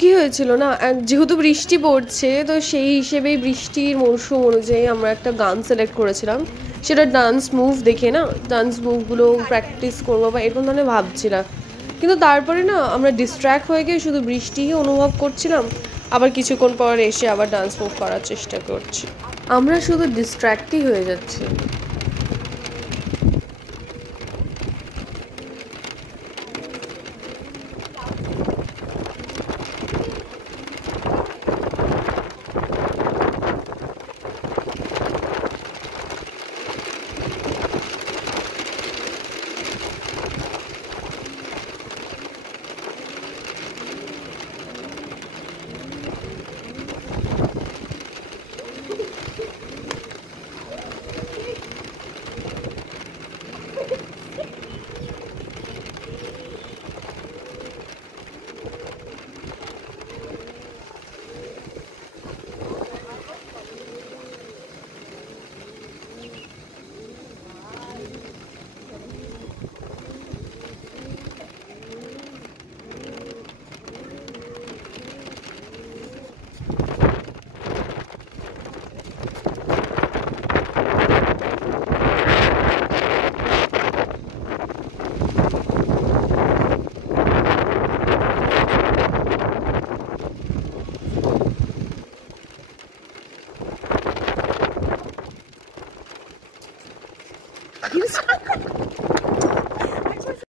কি হয়েছিল না, যেহেতু বৃষ্টি পড়ছে তো সেই হিসেবেই বৃষ্টির মরশুম অনুযায়ী আমরা একটা গান সিলেক্ট করেছিলাম, সেটা ডান্স মুভ দেখে না, ডান্স মুভগুলো প্র্যাকটিস করবো বা এরকম ধরনের ভাবছিলাম। কিন্তু তারপরে না আমরা ডিস্ট্র্যাক্ট হয়ে গিয়ে শুধু বৃষ্টিই অনুভব করছিলাম, আবার কিছুক্ষণ পর এসে আবার ডান্স মুভ করার চেষ্টা করছি। আমরা শুধু ডিস্ট্র্যাক্টই হয়ে যাচ্ছি।